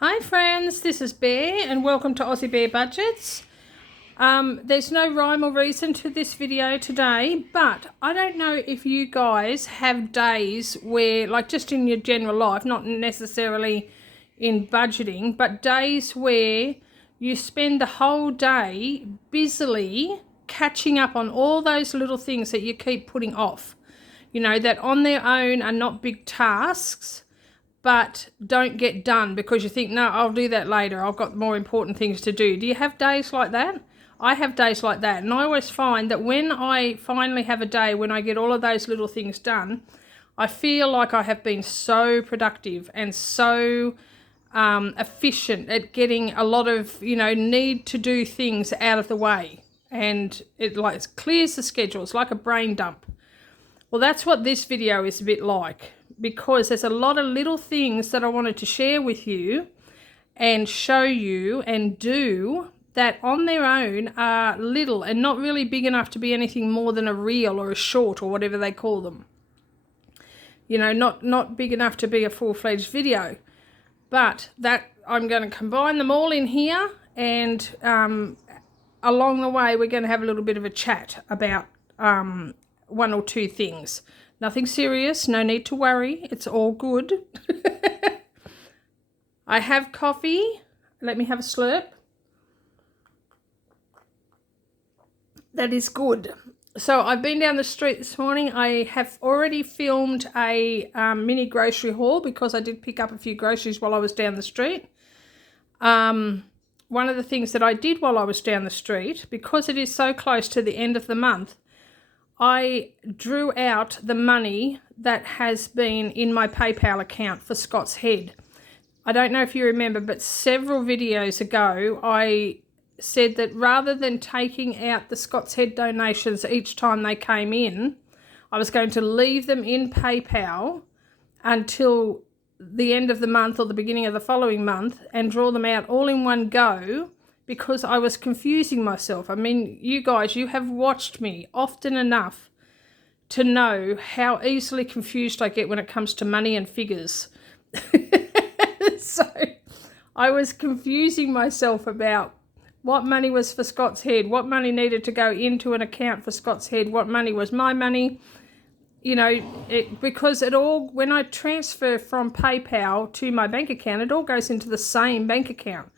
Hi friends, this is Bear and welcome to Aussie Bear Budgets. There's no rhyme or reason to this video today, but I don't know if you guys have days where, like just in your general life, not necessarily in budgeting, but days where you spend the whole day busily catching up on all those little things that you keep putting off. You know, that on their own are not big tasks, but don't get done because you think, no, I'll do that later. I've got more important things to do. Do you have days like that? I have days like that. And I always find that when I finally have a day when I get all of those little things done, I feel like I have been so productive and so efficient at getting a lot of, need to do things out of the way. And it clears the schedule. It's like a brain dump. Well, that's what this video is a bit like, because there's a lot of little things that I wanted to share with you and show you and do that on their own are little and not really big enough to be anything more than a reel or a short or whatever they call them. You know, not big enough to be a full-fledged video. But that I'm going to combine them all in here, and along the way we're going to have a little bit of a chat about one or two things. Nothing serious, no need to worry, it's all good. I have coffee. Let me have a slurp. That is good. So I've been down the street this morning. I have already filmed a mini grocery haul because I did pick up a few groceries while I was down the street. One of the things that I did while I was down the street, because it is so close to the end of the month, I drew out the money that has been in my PayPal account for Scott's Head. I don't know if you remember, but several videos ago I said that rather than taking out the Scott's Head donations each time they came in, I was going to leave them in PayPal until the end of the month or the beginning of the following month and draw them out all in one go, because I was confusing myself. I mean, you guys, you have watched me often enough to know how easily confused I get when it comes to money and figures. So I was confusing myself about what money was for Scott's Head, what money needed to go into an account for Scott's Head, what money was my money. You know, because it all, when I transfer from PayPal to my bank account, it all goes into the same bank account,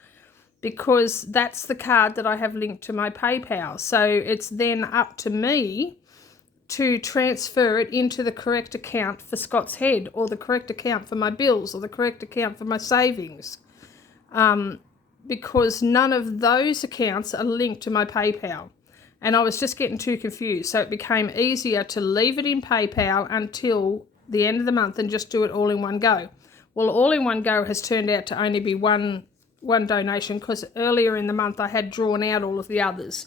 because that's the card that I have linked to my PayPal. So it's then up to me to transfer it into the correct account for Scott's Head, or the correct account for my bills, or the correct account for my savings, because none of those accounts are linked to my PayPal. And I was just getting too confused. So it became easier to leave it in PayPal until the end of the month and just do it all in one go. Well, all in one go has turned out to only be one donation, because earlier in the month I had drawn out all of the others.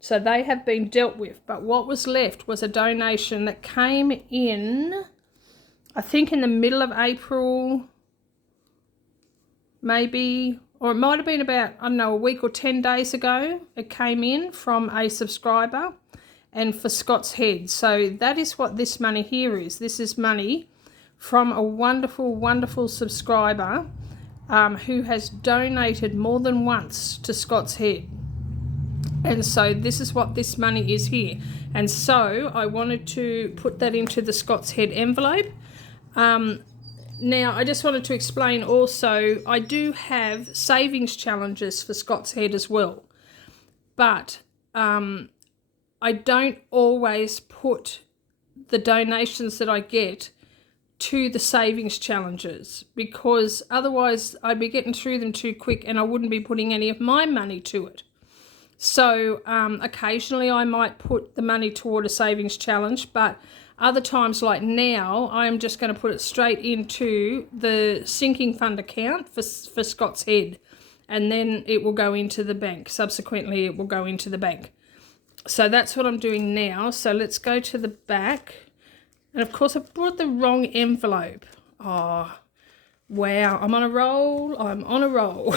So they have been dealt with. But what was left was a donation that came in, I think in the middle of April, maybe, or it might have been about, I don't know, a week or 10 days ago. It came in from a subscriber and for Scott's Head. So that is what this money here is. This is money from a wonderful, wonderful subscriber who has donated more than once to Scott's Head. And so this is what this money is here. And so I wanted to put that into the Scott's Head envelope. Now, I just wanted to explain also, I do have savings challenges for Scott's Head as well. But I don't always put the donations that I get to the savings challenges, because otherwise I'd be getting through them too quick and I wouldn't be putting any of my money to it. So occasionally I might put the money toward a savings challenge, but other times, like now, I'm just going to put it straight into the sinking fund account for Scott's Head, and then it will go into the bank. Subsequently, it will go into the bank. So that's what I'm doing now. So let's go to the back. And of course, I brought the wrong envelope. Oh, wow. I'm on a roll. I'm on a roll.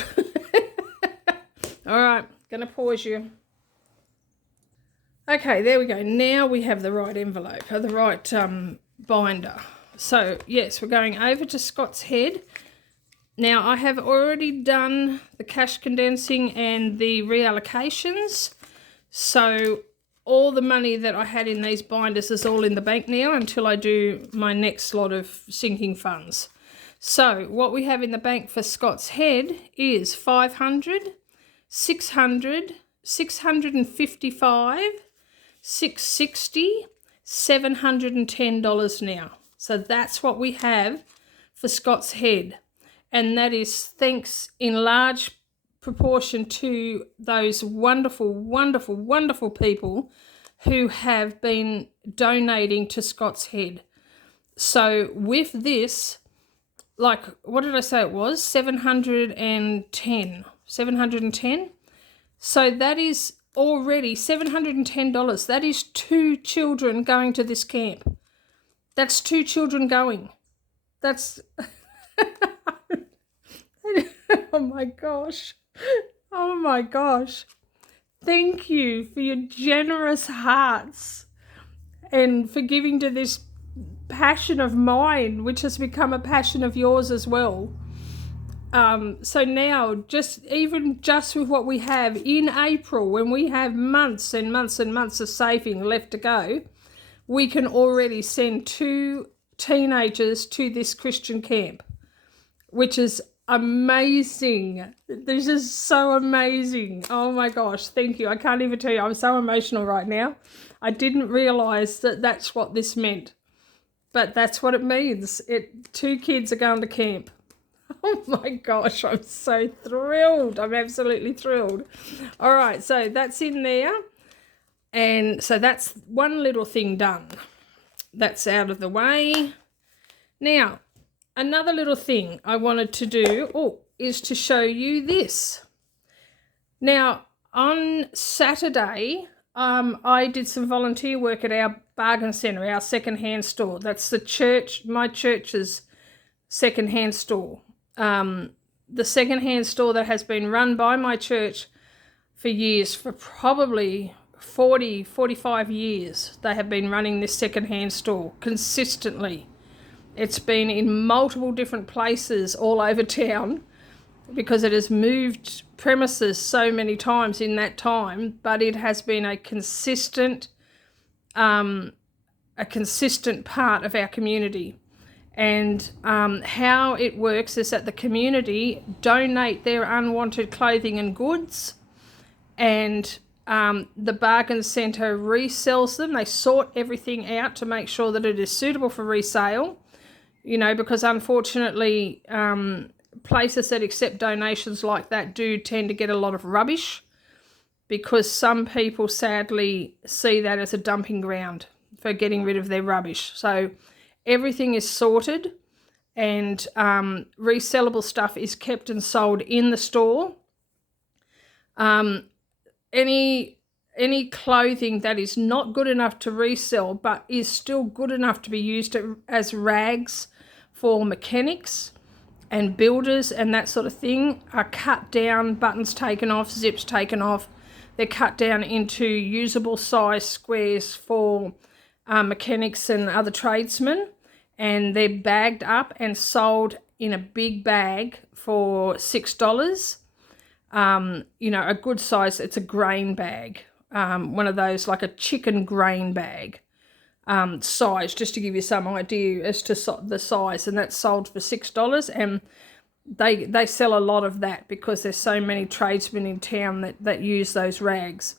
All right. Going to pause you. Okay, there we go. Now we have the right envelope, or the right binder. So, yes, we're going over to Scott's Head. Now, I have already done the cash condensing and the reallocations. So all the money that I had in these binders is all in the bank now until I do my next lot of sinking funds. So what we have in the bank for Scott's Head is 500, 600, 655, 660, $710 now. So that's what we have for Scott's Head. And that is thanks in large proportion to those wonderful, wonderful, wonderful people who have been donating to Scott's Head. So with this, like, what did I say it was? 710. So that is already $710. That is 2 children going to this camp. That's 2 children going. That's... Oh my gosh. Oh my gosh. Thank you for your generous hearts and for giving to this passion of mine, which has become a passion of yours as well. So now, just with what we have in April, when we have months and months and months of saving left to go, we can already send 2 teenagers to this Christian camp, which is amazing. This is so amazing. Oh my gosh, thank you. I can't even tell you. I'm so emotional right now. I didn't realise that that's what this meant. But that's what it means. 2 kids are going to camp. Oh my gosh, I'm so thrilled. I'm absolutely thrilled. All right, so that's in there. And so that's one little thing done. That's out of the way. Now, another little thing I wanted to do is to show you this. Now, on Saturday, I did some volunteer work at our bargain centre, our secondhand store. That's the church, my church's secondhand store. The secondhand store that has been run by my church for years, for probably 40, 45 years. They have been running this secondhand store consistently. It's been in multiple different places all over town because it has moved premises so many times in that time, but it has been a consistent part of our community. And how it works is that the community donate their unwanted clothing and goods, and the bargain centre resells them. They sort everything out to make sure that it is suitable for resale, you know, because unfortunately places that accept donations like that do tend to get a lot of rubbish, because some people sadly see that as a dumping ground for getting rid of their rubbish. So everything is sorted, and resellable stuff is kept and sold in the store. Any clothing that is not good enough to resell but is still good enough to be used as rags for mechanics and builders and that sort of thing are cut down, buttons taken off, zips taken off. They're cut down into usable size squares for mechanics and other tradesmen, and they're bagged up and sold in a big bag for $6. You know, a good size, it's a grain bag, one of those like a chicken grain bag size, just to give you some idea as to the size, and that's sold for $6, and they sell a lot of that because there's so many tradesmen in town that use those rags.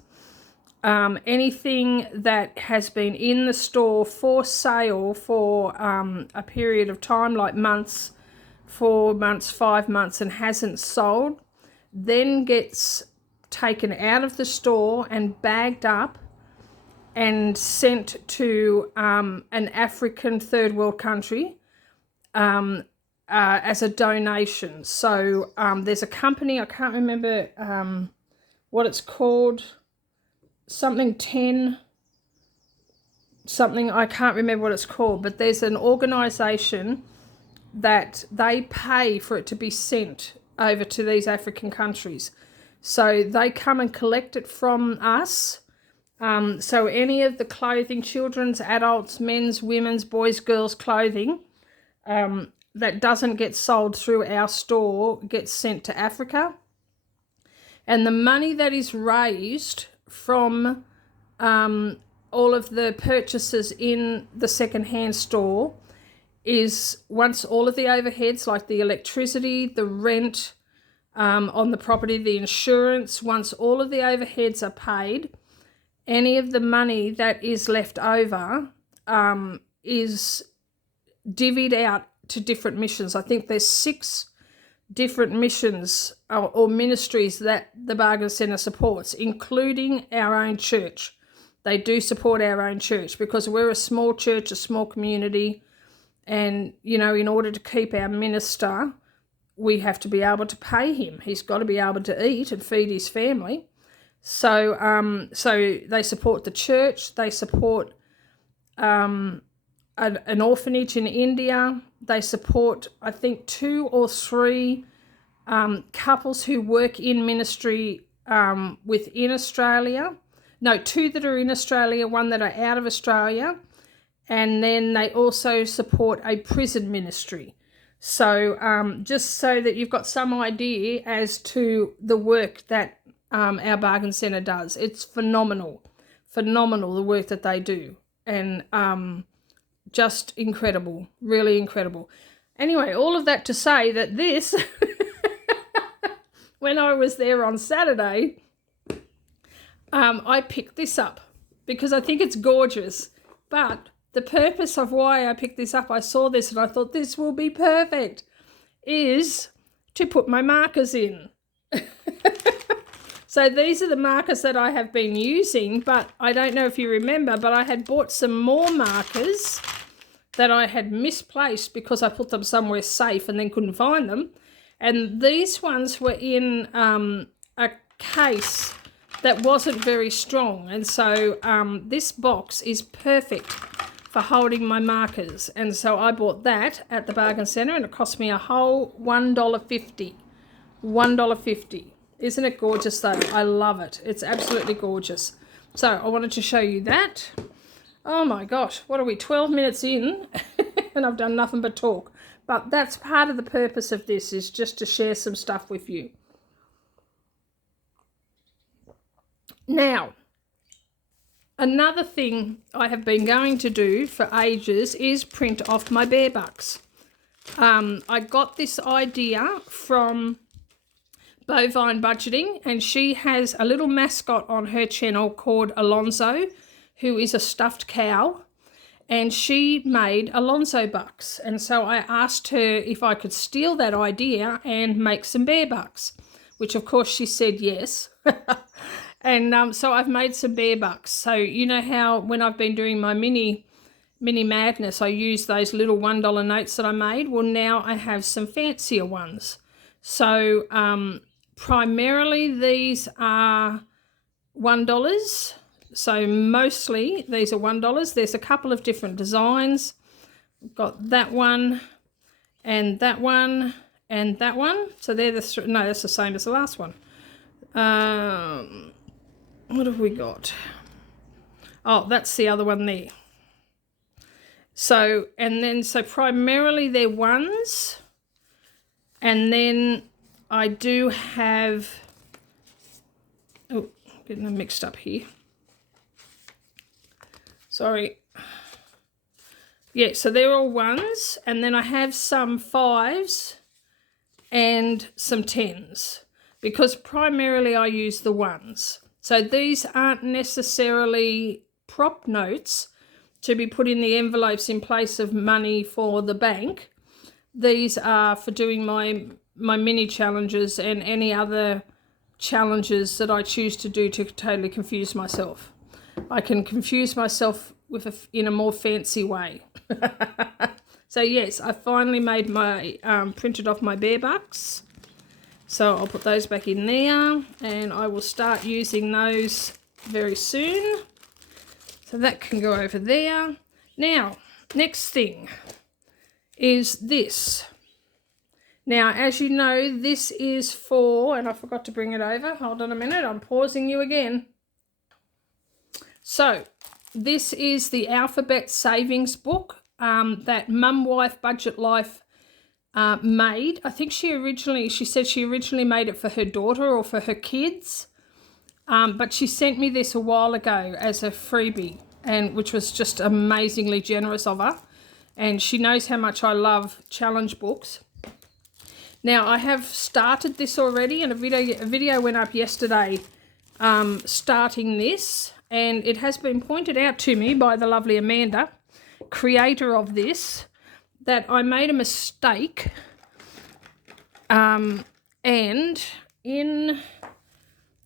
Anything that has been in the store for sale for a period of time, like months, 4 months, 5 months, and hasn't sold, then gets taken out of the store and bagged up and sent to an African third world country as a donation. So there's a company, I can't remember what it's called, something 10, something, I can't remember what it's called, but there's an organisation that they pay for it to be sent over to these African countries. So they come and collect it from us. So any of the clothing, children's, adults, men's, women's, boys, girls clothing, that doesn't get sold through our store gets sent to Africa. And the money that is raised from all of the purchases in the secondhand store is, once all of the overheads like the electricity, the rent on the property, the insurance, once all of the overheads are paid, any of the money that is left over is divvied out to different missions. I think there's 6 different missions or ministries that the Bargain Centre supports, including our own church. They do support our own church because we're a small church, a small community, and, you know, in order to keep our minister, we have to be able to pay him. He's got to be able to eat and feed his family. So so they support the church. They support an orphanage in India. They support, I think, 2 or 3 couples who work in ministry within Australia. No, 2 that are in Australia, 1 that are out of Australia. And then they also support a prison ministry. So just so that you've got some idea as to the work that our Bargain Centre does. It's phenomenal, the work that they do. And just incredible, really incredible. Anyway, all of that to say that this, when I was there on Saturday, I picked this up because I think it's gorgeous. But the purpose of why I picked this up, I saw this and I thought this will be perfect, is to put my markers in. So these are the markers that I have been using, but I don't know if you remember, but I had bought some more markers that I had misplaced because I put them somewhere safe and then couldn't find them. And these ones were in a case that wasn't very strong. And so this box is perfect for holding my markers. And so I bought that at the Bargain Centre and it cost me a whole $1.50. $1.50. Isn't it gorgeous though? I love it. It's absolutely gorgeous. So I wanted to show you that. Oh my gosh, what are we, 12 minutes in and I've done nothing but talk. But that's part of the purpose of this, is just to share some stuff with you. Now, another thing I have been going to do for ages is print off my bear bucks. I got this idea from Bovine Budgeting, and she has a little mascot on her channel called Alonzo, who is a stuffed cow, and she made Alonzo bucks. And so I asked her if I could steal that idea and make some bear bucks, which of course she said yes. And so I've made some bear bucks. So you know how when I've been doing my mini madness, I use those little $1 notes that I made. Well, now I have some fancier ones. So primarily these are $1. So mostly these are $1. There's a couple of different designs. I've got that one and that one and that one. So they're the no, that's the same as the last one. What have we got? Oh, that's the other one there. So, and then, so primarily they're ones. And then I do have, oh, getting them mixed up here. Sorry. Yeah, so they're all ones. And then I have some 5s and some 10s, because primarily I use the ones. So these aren't necessarily prop notes to be put in the envelopes in place of money for the bank. These are for doing my mini challenges and any other challenges that I choose to do to totally confuse myself. I can confuse myself in a more fancy way. So yes, I finally made my printed off my bear bucks. So I'll put those back in there and I will start using those very soon. So that can go over there. Now, next thing is this. Now, as you know, this is for, and I forgot to bring it over. Hold on a minute, I'm pausing you again. So this is the alphabet savings book that Mum Wife Budget Life made. I think she said she originally made it for her daughter or for her kids. But she sent me this a while ago as a freebie, and which was just amazingly generous of her. And she knows how much I love challenge books. Now, I have started this already, and a video went up yesterday starting this, and it has been pointed out to me by the lovely Amanda, creator of this, that I made a mistake, and in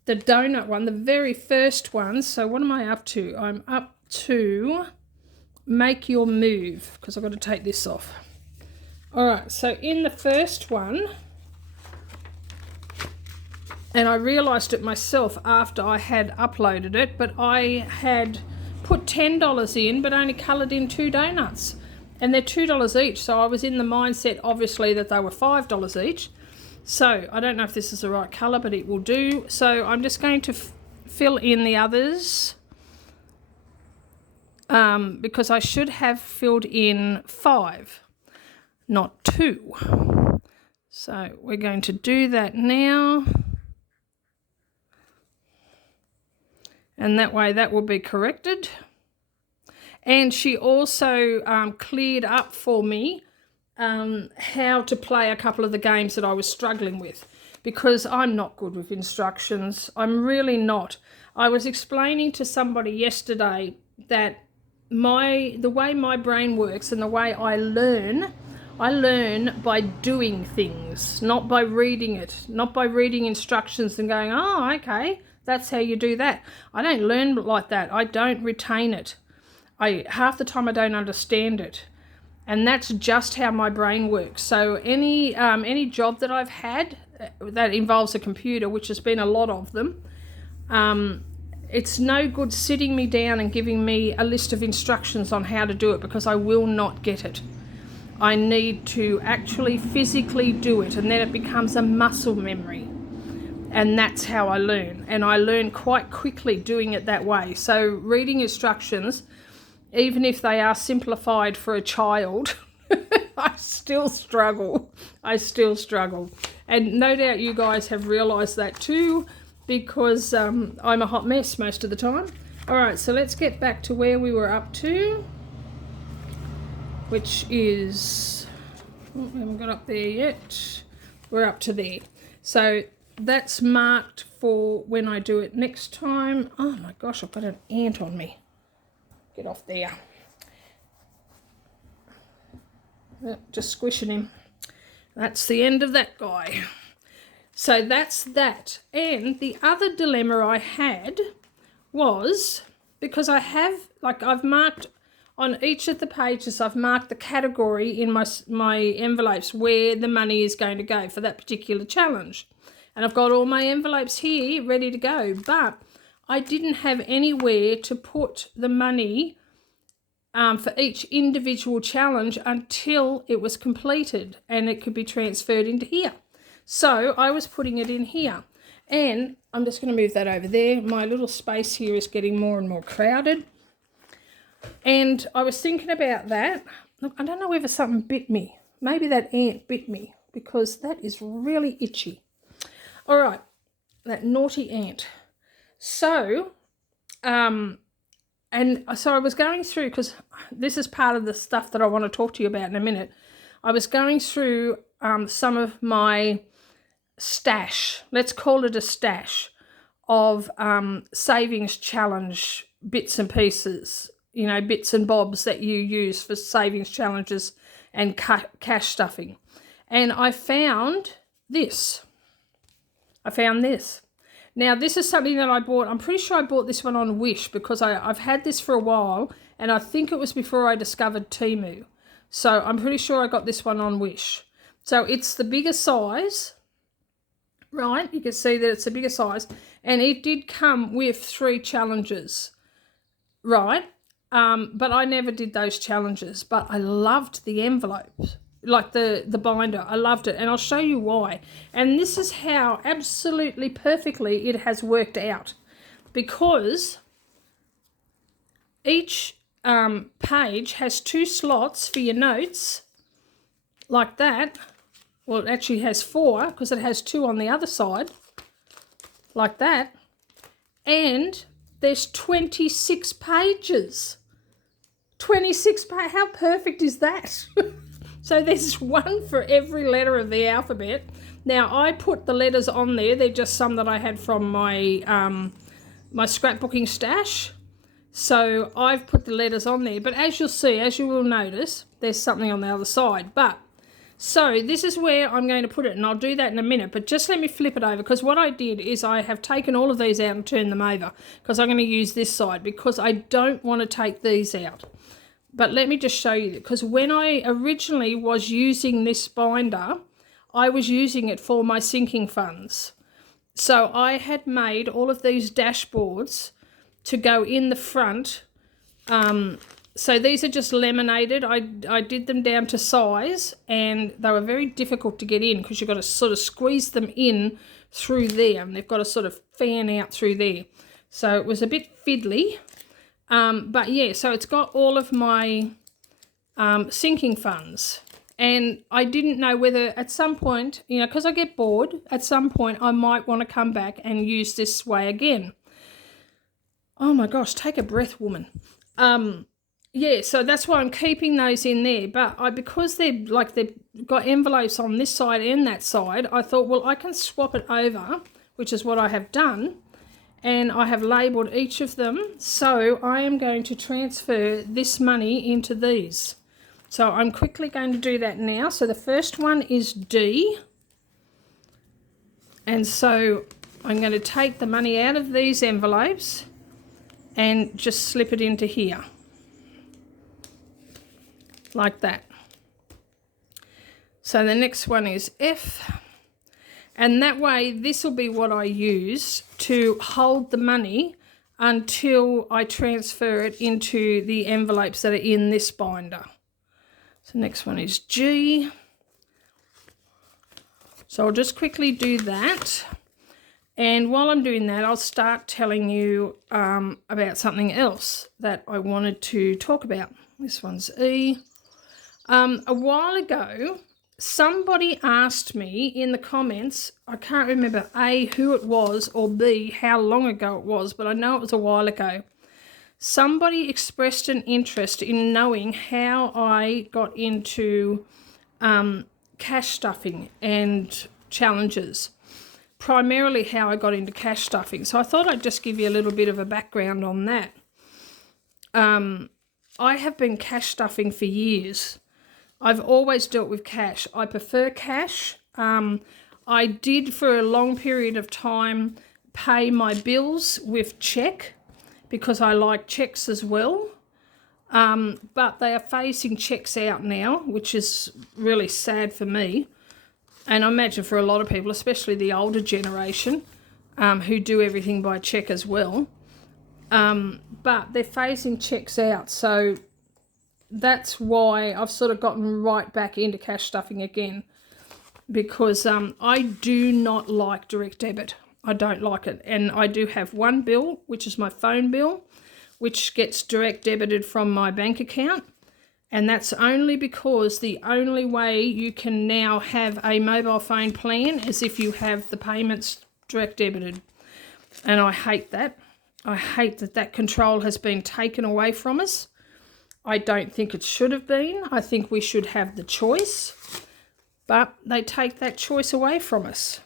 the donut one, the very first one, so what am I up to? I'm up to make your move, because I've got to take this off. All right, so in the first one, and I realised it myself after I had uploaded it, but I had put $10 in but only coloured in 2 donuts. And they're $2 each, so I was in the mindset, obviously, that they were $5 each. So I don't know if this is the right colour, but it will do. So I'm just going to fill in the others because I should have filled in 5, not 2. So we're going to do that now. And that way that will be corrected. And she also cleared up for me how to play a couple of the games that I was struggling with, because I'm not good with instructions. I'm really not. I was explaining to somebody yesterday that the way my brain works and the way I learn by doing things, not by reading it, not by reading instructions and going, oh, okay, that's how you do that. I don't learn like that. I don't retain it. Half the time I don't understand it. And that's just how my brain works. So any job that I've had that involves a computer, which has been a lot of them, it's no good sitting me down and giving me a list of instructions on how to do it, because I will not get it. I need to actually physically do it, and then it becomes a muscle memory. And that's how I learn. And I learn quite quickly doing it that way. So reading instructions, even if they are simplified for a child, I still struggle. And no doubt you guys have realised that too, because I'm a hot mess most of the time. All right, so let's get back to where we were up to, which is, we haven't got up there yet. We're up to there. So that's marked for when I do it next time. Oh my gosh, I've got an ant on me. Get off there. Just squishing him. That's the end of that guy. So that's that. And the other dilemma I had was, because I have, like, I've marked on each of the pages, I've marked the category in my envelopes where the money is going to go for that particular challenge. And I've got all my envelopes here ready to go, but I didn't have anywhere to put the money for each individual challenge until it was completed and it could be transferred into here. So I was putting it in here, and I'm just going to move that over there. My little space here is getting more and more crowded. And I was thinking about that. Look, I don't know whether something bit me. Maybe that ant bit me, because that is really itchy. All right, that naughty ant. So, and so I was going through, because this is part of the stuff that I want to talk to you about in a minute. I was going through some of my stash, let's call it a stash, of savings challenge bits and pieces, you know, bits and bobs that you use for savings challenges and cash stuffing. And I found this. Now, this is something that I bought. I'm pretty sure I bought this one on Wish, because I've had this for a while, and I think it was before I discovered Temu. So I'm pretty sure I got this one on Wish. So it's the bigger size, right? You can see that it's the bigger size, and it did come with 3 challenges, right? But I never did those challenges, but I loved the envelopes. Like the binder, I loved it, and I'll show you why. And this is how absolutely perfectly it has worked out, because each page has 2 slots for your notes, like that, Well, it actually has 4 because it has 2 on the other side, like that. And there's 26 pages. 26 pages. How perfect is that? So there's one for every letter of the alphabet. Now, I put the letters on there. They're just some that I had from my my scrapbooking stash. So I've put the letters on there. But as you'll see, as you will notice, there's something on the other side. But so this is where I'm going to put it, and I'll do that in a minute. But just let me flip it over, because what I did is I have taken all of these out and turned them over, because I'm going to use this side, because I don't want to take these out. But let me just show you, because when I originally was using this binder, I was using it for my sinking funds. So I had made all of these dashboards to go in the front. So these are just laminated. I did them down to size, and they were very difficult to get in because you've got to sort of squeeze them in through there, and they've got to sort of fan out through there. So it was a bit fiddly. But yeah, so it's got all of my sinking funds. And I didn't know whether at some point, you know, because I get bored, at some point I might want to come back and use this way again. Oh my gosh, take a breath, woman. Yeah, so that's why I'm keeping those in there. But because they've got envelopes on this side and that side, I thought, well, I can swap it over, which is what I have done. And I have labelled each of them. So I am going to transfer this money into these. So I'm quickly going to do that now. So the first one is D. And so I'm going to take the money out of these envelopes and just slip it into here. Like that. So the next one is F. And that way, this will be what I use to hold the money until I transfer it into the envelopes that are in this binder. So next one is G. So I'll just quickly do that. And while I'm doing that, I'll start telling you about something else that I wanted to talk about. This one's E. A while ago, somebody asked me in the comments, I can't remember A, who it was, or B, how long ago it was, but I know it was a while ago. Somebody expressed an interest in knowing how I got into cash stuffing and challenges. Primarily how I got into cash stuffing. So I thought I'd just give you a little bit of a background on that. I have been cash stuffing for years. I've always dealt with cash. I prefer cash. I did for a long period of time pay my bills with cheque because I like cheques as well. But they are phasing cheques out now, which is really sad for me. And I imagine for a lot of people, especially the older generation, who do everything by cheque as well. But they're phasing cheques out. So that's why I've sort of gotten right back into cash stuffing again, because I do not like direct debit. I don't like it. And I do have one bill, which is my phone bill, which gets direct debited from my bank account. And that's only because the only way you can now have a mobile phone plan is if you have the payments direct debited. And I hate that. I hate that that control has been taken away from us. I don't think it should have been. I think we should have the choice, but they take that choice away from us.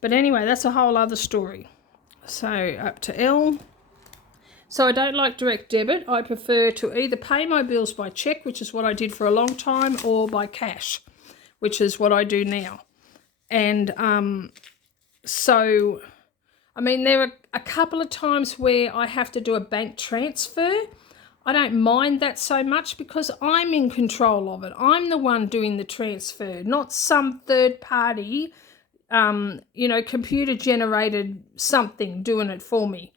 But anyway, that's a whole other story. So up to L. So I don't like direct debit. I prefer to either pay my bills by cheque, which is what I did for a long time, or by cash, which is what I do now. And so, I mean, there are a couple of times where I have to do a bank transfer. I don't mind that so much because I'm in control of it. I'm the one doing the transfer, not some third party, computer generated something doing it for me.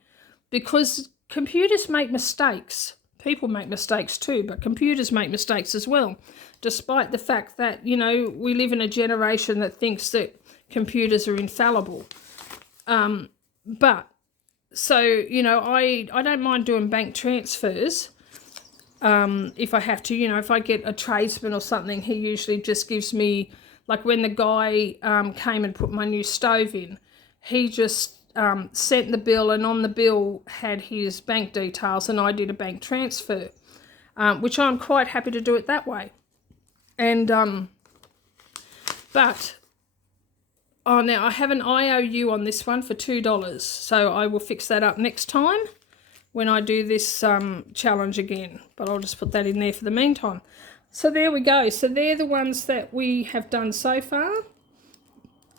Because computers make mistakes. People make mistakes too, but computers make mistakes as well, despite the fact that, we live in a generation that thinks that computers are infallible. I don't mind doing bank transfers. If I have to, if I get a tradesman or something, he usually just gives me Like when the guy came and put my new stove in, he just sent the bill, and on the bill had his bank details, and I did a bank transfer, which I'm quite happy to do it that way. And but now I have an IOU on this one for $2, so I will fix that up next time when I do this challenge again, but I'll just put that in there for the meantime. So there we go. So they're the ones that we have done so far.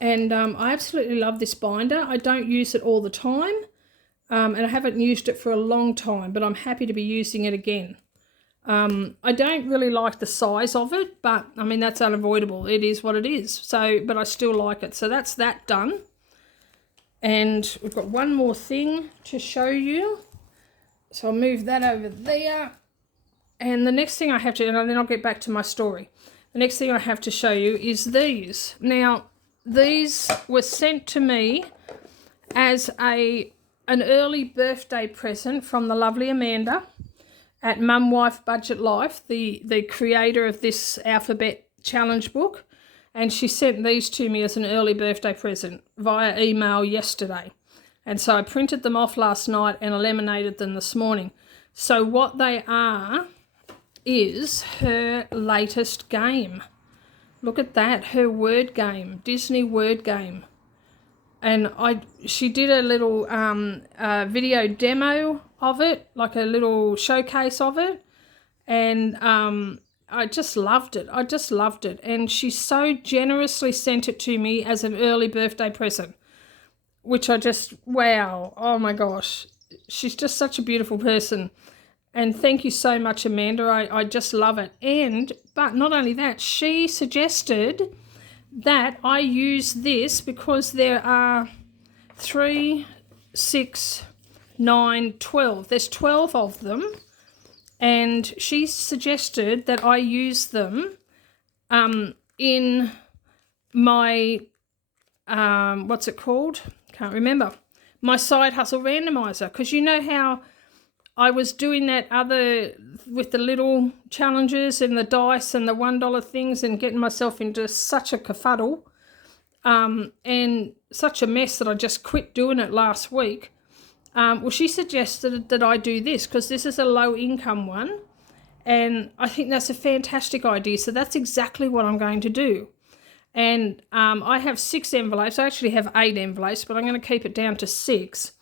And I absolutely love this binder. I don't use it all the time, and I haven't used it for a long time, but I'm happy to be using it again. I don't really like the size of it, but I mean, that's unavoidable. It is what it is. So, but I still like it. So that's that done. And we've got one more thing to show you. So I'll move that over there. And the next thing I have to, and then I'll get back to my story. The next thing I have to show you is these. Now, these were sent to me as an early birthday present from the lovely Amanda at Mum Wife Budget Life, the creator of this alphabet challenge book. And she sent these to me as an early birthday present via email yesterday. And so I printed them off last night and laminated them this morning. So what they are is her latest game. Look at that, her word game, Disney word game. And she did a little video demo of it, like a little showcase of it. And I just loved it. I just loved it. And she so generously sent it to me as an early birthday present, which I just, wow, oh my gosh. She's just such a beautiful person. And thank you so much, Amanda. I just love it. But not only that, she suggested that I use this because there are 3, 6, 9, 12. There's 12 of them. And she suggested that I use them in my, what's it called? Can't remember. My side hustle randomizer. Because you know how I was doing that other with the little challenges and the dice and the $1 things and getting myself into such a kerfuddle and such a mess that I just quit doing it last week. Well, she suggested that I do this because this is a low income one, and I think that's a fantastic idea. So that's exactly what I'm going to do. And I have 6 envelopes. I actually have 8 envelopes, but I'm going to keep it down to 6.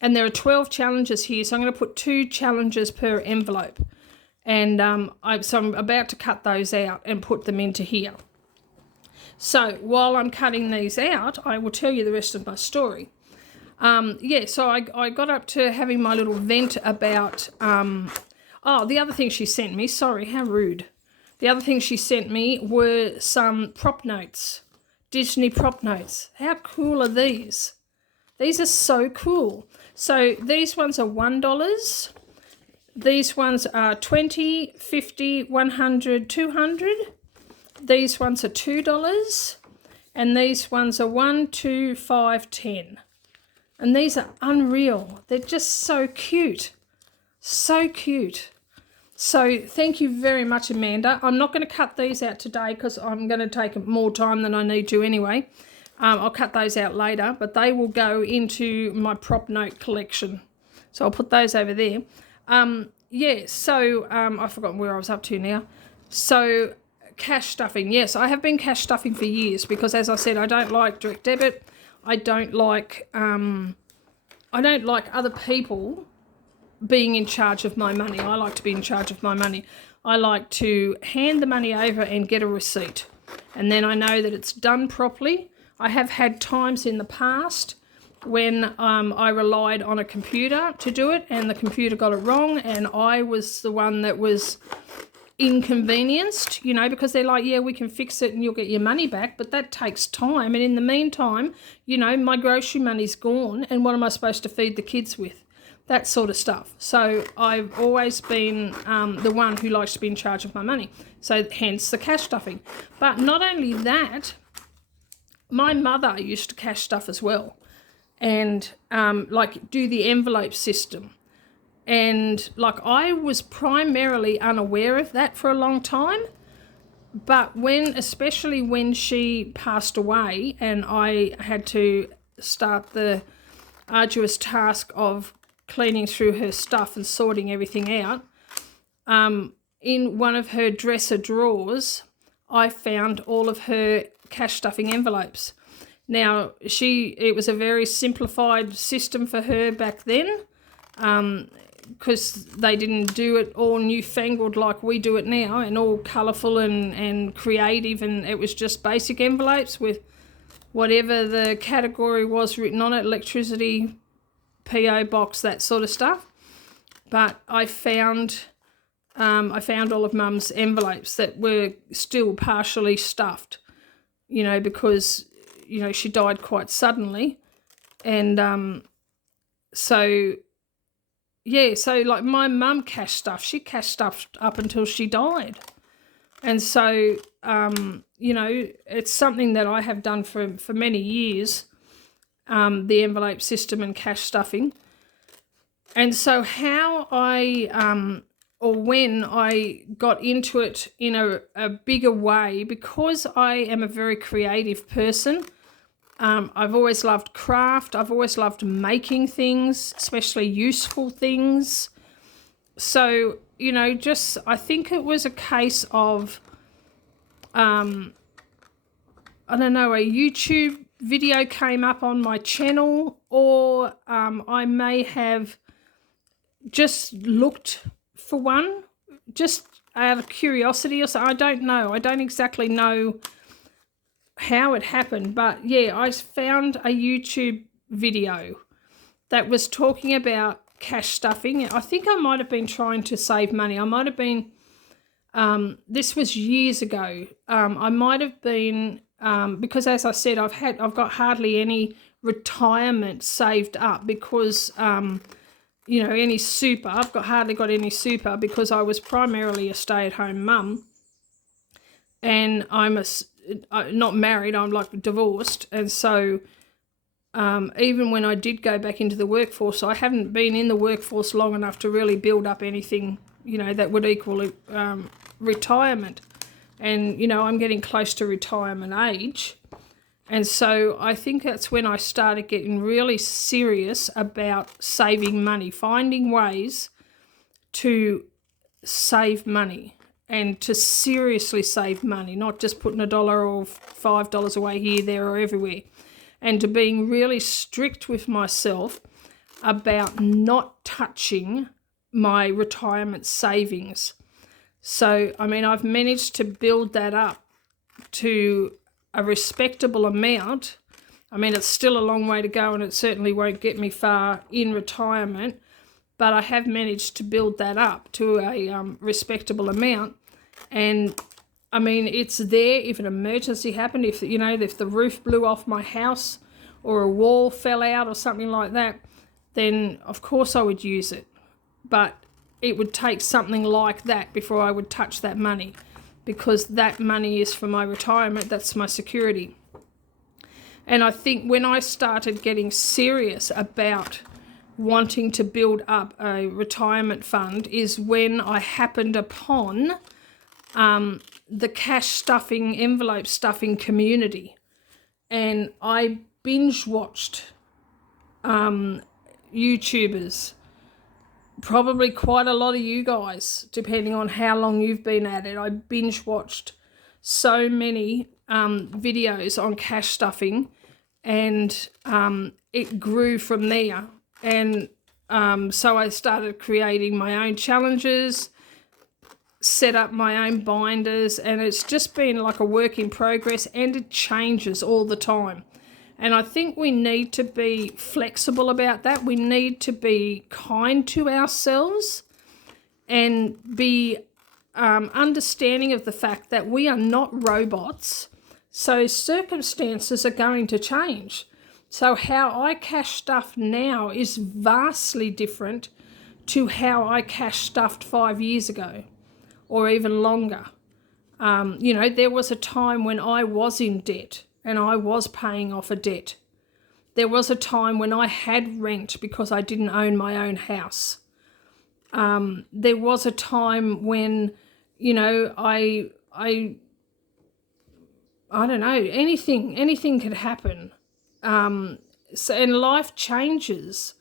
And there are 12 challenges here, so I'm going to put 2 challenges per envelope. And so I'm about to cut those out and put them into here. So while I'm cutting these out, I will tell you the rest of my story. So I got up to having my little vent about, the other thing she sent me, sorry, how rude. The other thing she sent me were some prop notes, Disney prop notes. How cool are these? These are so cool. So these ones are $1. These ones are $20, $50, $100, $200. These ones are $2. And these ones are $1, $2, $5, $10. And these are unreal. They're just so cute. So cute. So thank you very much, Amanda. I'm not going to cut these out today because I'm going to take more time than I need to anyway. I'll cut those out later, but they will go into my prop note collection. So I'll put those over there. I've forgotten where I was up to now. So cash stuffing. Yes, I have been cash stuffing for years because, as I said, I don't like direct debit. I don't like other people being in charge of my money. I like to be in charge of my money. I like to hand the money over and get a receipt. And then I know that it's done properly. I have had times in the past when I relied on a computer to do it and the computer got it wrong and I was the one that was inconvenienced, because they're like, yeah, we can fix it and you'll get your money back, but that takes time. And in the meantime, my grocery money's gone and what am I supposed to feed the kids with? That sort of stuff. So I've always been the one who likes to be in charge of my money. So hence the cash stuffing. But not only that, my mother used to cash stuff as well and do the envelope system. And I was primarily unaware of that for a long time. But especially when she passed away and I had to start the arduous task of cleaning through her stuff and sorting everything out, in one of her dresser drawers, I found all of her cash stuffing envelopes. Now, it was a very simplified system for her back then, because they didn't do it all newfangled like we do it now and all colourful and creative, and it was just basic envelopes with whatever the category was written on it, electricity, PO box, that sort of stuff. But I found all of Mum's envelopes that were still partially stuffed, because, she died quite suddenly. And so like my mum cash stuffed. She cash stuffed up until she died. And so, it's something that I have done for many years, the envelope system and cash stuffing. And so how when I got into it in a bigger way, because I am a very creative person, I've always loved craft. I've always loved making things, especially useful things. So, I think it was a case of, I don't know, a YouTube video came up on my channel, or I may have just looked for one, just out of curiosity or so. I don't know. I don't exactly know how it happened, but yeah, I found a YouTube video that was talking about cash stuffing. I think I might have been trying to save money. I might have been, this was years ago. I might have been, because as I said, I've got hardly any retirement saved up because, any super. I've hardly got any super because I was primarily a stay-at-home mum, and I'm not married. I'm like divorced, and so even when I did go back into the workforce, I haven't been in the workforce long enough to really build up anything, that would equal retirement. And I'm getting close to retirement age. And so I think that's when I started getting really serious about saving money, finding ways to save money and to seriously save money, not just putting $1 or $5 away here, there or everywhere, and to being really strict with myself about not touching my retirement savings. So, I've managed to build that up to a respectable amount. It's still a long way to go, and it certainly won't get me far in retirement, but I have managed to build that up to a respectable amount. And it's there if an emergency happened, if the roof blew off my house or a wall fell out or something like that, then of course I would use it. But it would take something like that before I would touch that money, because that money is for my retirement. That's my security. And I think when I started getting serious about wanting to build up a retirement fund is when I happened upon the cash stuffing, envelope stuffing community. And I binge watched YouTubers, probably quite a lot of you guys, depending on how long you've been at it. I binge watched so many videos on cash stuffing, and it grew from there. And so I started creating my own challenges, set up my own binders, and it's just been like a work in progress, and it changes all the time. And I think we need to be flexible about that. We need to be kind to ourselves and be understanding of the fact that we are not robots. So circumstances are going to change. So how I cash stuff now is vastly different to how I cash stuffed 5 years ago or even longer. There was a time when I was in debt and I was paying off a debt. There was a time when I had rent because I didn't own my own house. There was a time when, I I don't know, anything could happen. And life changes.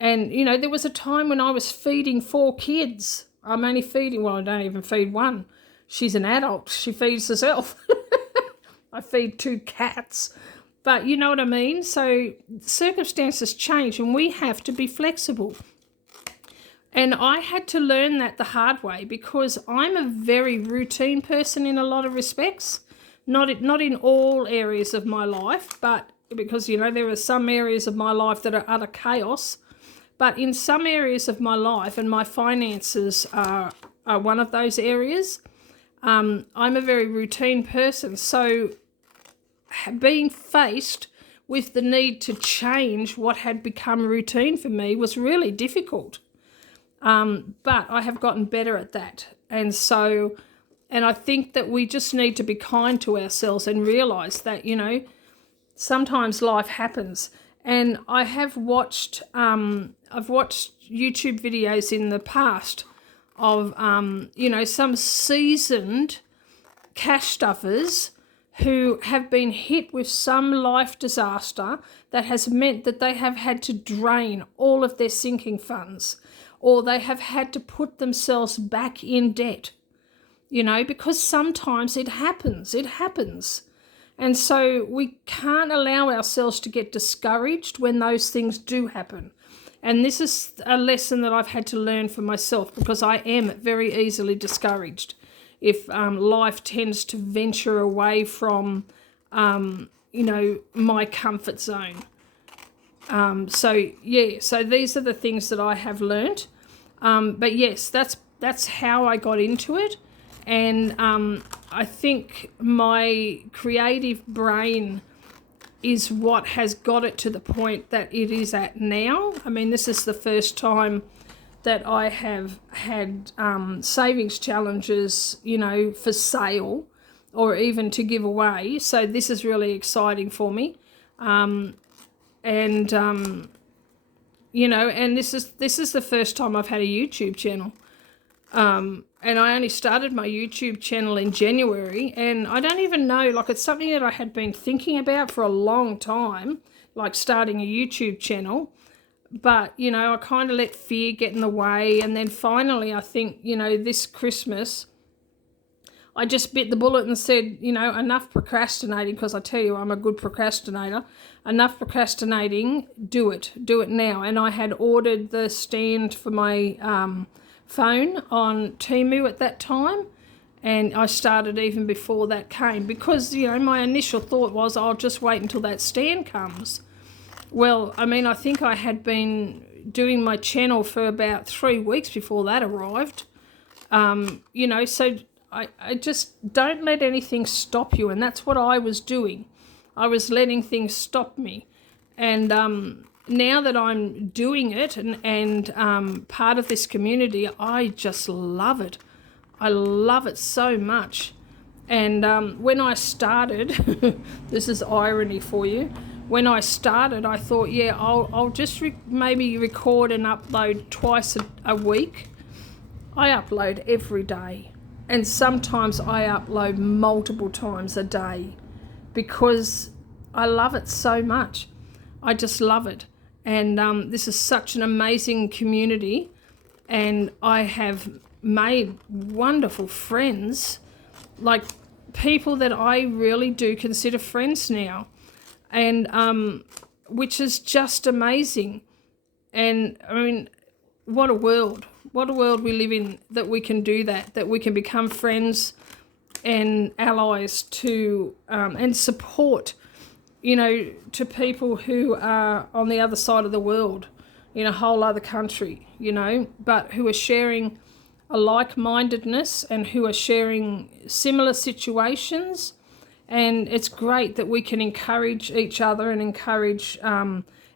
And, you know, there was a time when I was feeding 4 kids. I'm only feeding, well, I don't even feed one. She's an adult. She feeds herself. I feed 2 cats. But you know what I mean? So circumstances change and we have to be flexible. And I had to learn that the hard way because I'm a very routine person in a lot of respects. Not in all areas of my life, but because, you know, there are some areas of my life that are utter chaos. But in some areas of my life, and my finances are one of those areas, I'm a very routine person. So being faced with the need to change what had become routine for me was really difficult. But I have gotten better at that. And I think that we just need to be kind to ourselves and realise that, you know, sometimes life happens. And I have watched, I've watched YouTube videos in the past of, you know, some seasoned cash stuffers who have been hit with some life disaster that has meant that they have had to drain all of their sinking funds, or they have had to put themselves back in debt, you know, because sometimes it happens. And so we can't allow ourselves to get discouraged when those things do happen. And this is a lesson that I've had to learn for myself because I am very easily discouraged if life tends to venture away from, you know, my comfort zone. So these are the things that I have learnt. But yes, that's how I got into it. And I think my creative brain is what has got it to the point that it is at now. I mean, this is the first time that I have had savings challenges, you know, for sale or even to give away. So this is really exciting for me. You know, and this is the first time I've had a YouTube channel. And I only started my YouTube channel in January, and I don't even know, like, it's something that I had been thinking about for a long time, like starting a YouTube channel. But, you know, I kind of let fear get in the way. And then finally, I think, you know, this Christmas, I just bit the bullet and said, you know, enough procrastinating, because I tell you, I'm a good procrastinator. Enough procrastinating, do it now. And I had ordered the stand for my phone on Temu at that time, and I started even before that came because, you know, my initial thought was I'll just wait until that stand comes. Well, I mean, I think I had been doing my channel for about 3 weeks before that arrived. You know, so I just don't let anything stop you, and that's what I was doing. I was letting things stop me. And now that I'm doing it and part of this community, I just love it. I love it so much. And when I started, this is irony for you, when I started, I thought, yeah, I'll just maybe record and upload twice a week. I upload every day, and sometimes I upload multiple times a day because I love it so much. I just love it. And this is such an amazing community, and I have made wonderful friends, like people that I really do consider friends now, and which is just amazing. And I mean, what a world we live in, that we can do that we can become friends and allies to and support, you know, to people who are on the other side of the world, in a whole other country, you know, but who are sharing a like-mindedness and who are sharing similar situations. And it's great that we can encourage each other and encourage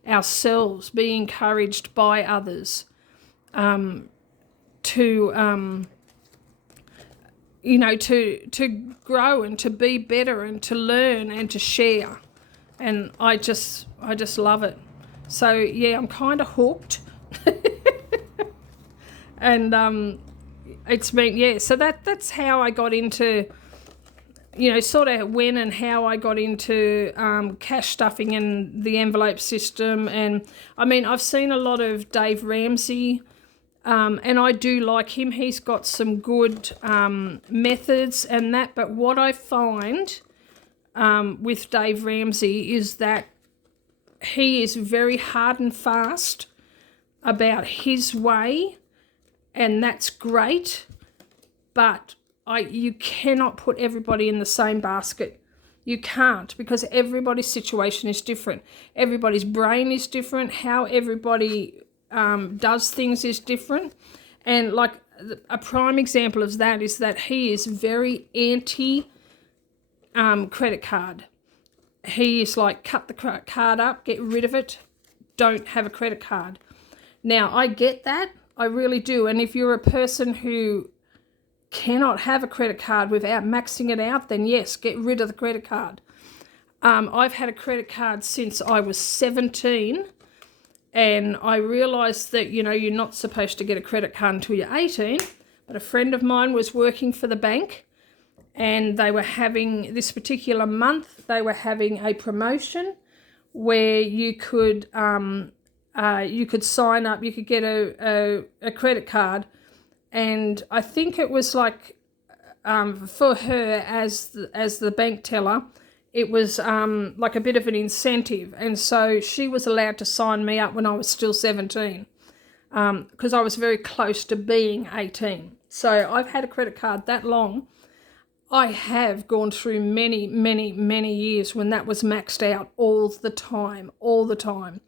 ourselves, be encouraged by others to you know, to grow and to be better and to learn and to share. And I just love it. So yeah, I'm kind of hooked. And it's been, yeah, so that's how I got into, you know, sort of when and how I got into cash stuffing and the envelope system. And I mean, I've seen a lot of Dave Ramsey, and I do like him. He's got some good methods and that. But what I find with Dave Ramsey is that he is very hard and fast about his way, and that's great. But you cannot put everybody in the same basket. You can't, because everybody's situation is different. Everybody's brain is different. How everybody does things is different. And like a prime example of that is that he is very anti credit card. He is like, cut the card up, get rid of it, don't have a credit card. Now, I get that. I really do. And if you're a person who cannot have a credit card without maxing it out, then yes, get rid of the credit card. I've had a credit card since I was 17, and I realised that, you know, you're not supposed to get a credit card until you're 18, but a friend of mine was working for the bank, and they were having, this particular month, they were having a promotion where you could sign up, you could get a credit card. And I think it was like, for her as the bank teller, it was like a bit of an incentive. And so she was allowed to sign me up when I was still 17, because I was very close to being 18. So I've had a credit card that long. I have gone through many, many, many years when that was maxed out all the time.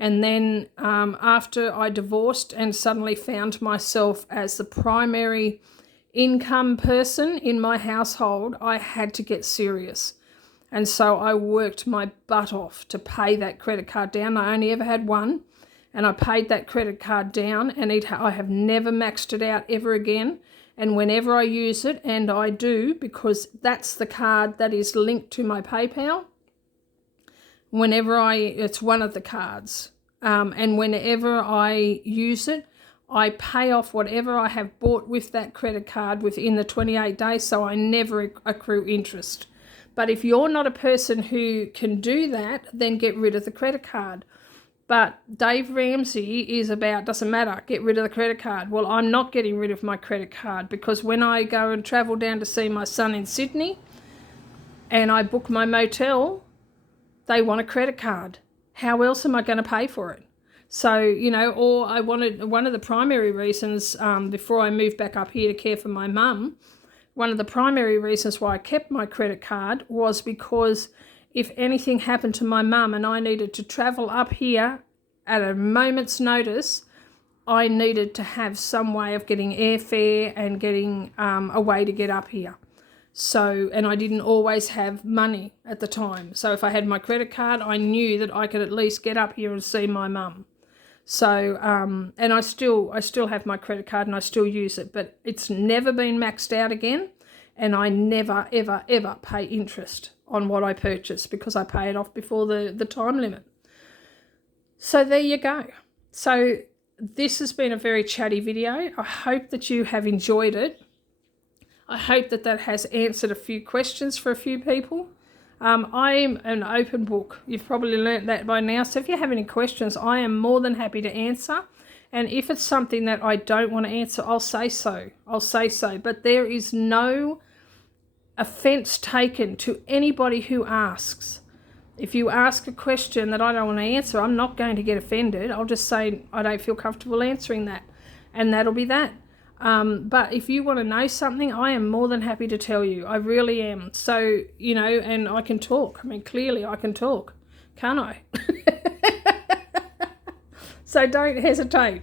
And then after I divorced and suddenly found myself as the primary income person in my household, I had to get serious. And so I worked my butt off to pay that credit card down. I only ever had one, and I paid that credit card down, and I have never maxed it out ever again. And whenever I use it, and I do, because that's the card that is linked to my PayPal, it's one of the cards, and whenever I use it, I pay off whatever I have bought with that credit card within the 28 days, so I never accrue interest. But if you're not a person who can do that, then get rid of the credit card. But Dave Ramsey is about, doesn't matter, get rid of the credit card. Well, I'm not getting rid of my credit card, because when I go and travel down to see my son in Sydney and I book my motel, they want a credit card. How else am I going to pay for it? So, you know, or I wanted, one of the primary reasons before I moved back up here to care for my mum, one of the primary reasons why I kept my credit card was because if anything happened to my mum and I needed to travel up here at a moment's notice, I needed to have some way of getting airfare and getting a way to get up here. So, and I didn't always have money at the time. So if I had my credit card, I knew that I could at least get up here and see my mum. So, and I still have my credit card and I still use it, but it's never been maxed out again. And I never, ever, ever pay interest on what I purchase, because I pay it off before the time limit. So there you go. So this has been a very chatty video. I hope that you have enjoyed it. I hope that has answered a few questions for a few people. I'm an open book. You've probably learnt that by now. So if you have any questions, I am more than happy to answer. And if it's something that I don't want to answer, I'll say so. But there is no offence taken to anybody who asks. If you ask a question that I don't want to answer, I'm not going to get offended. I'll just say I don't feel comfortable answering that, and that'll be that. But if you want to know something, I am more than happy to tell you. I really am. So, you know, and I can talk. I mean, clearly I can talk, can't I? So don't hesitate.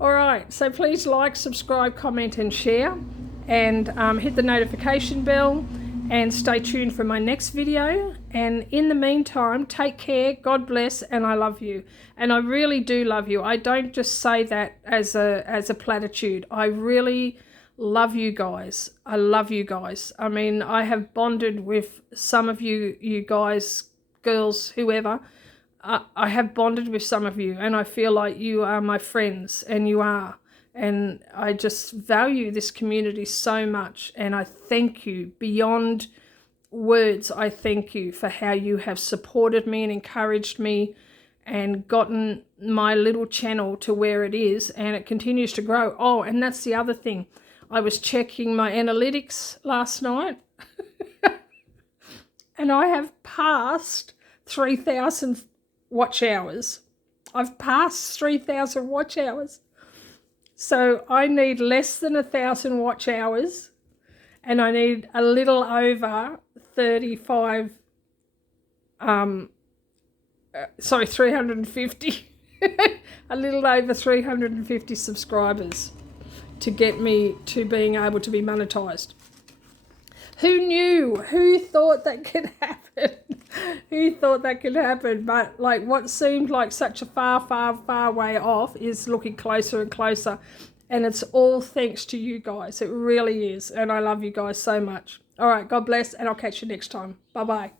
All right, so please like, subscribe, comment and share, and hit the notification bell, and stay tuned for my next video. And in the meantime, take care, God bless, and I love you. And I really do love you. I don't just say that as a platitude. I really love you guys. I love you guys. I mean, I have bonded with some of you guys, girls, whoever. I have bonded with some of you, and I feel like you are my friends, and you are. And I just value this community so much, and I thank you beyond words I thank you for how you have supported me and encouraged me and gotten my little channel to where it is, and it continues to grow. Oh, and that's the other thing. I was checking my analytics last night and I have passed 3,000 watch hours. I've passed 3,000 watch hours. So I need less than 1,000 watch hours, and I need a little over 350, a little over 350 subscribers to get me to being able to be monetized. Who knew? Who thought that could happen? Who thought that could happen? But like what seemed like such a far way off is looking closer and closer. And it's all thanks to you guys. It really is. And I love you guys so much. All right, God bless, and I'll catch you next time. Bye-bye.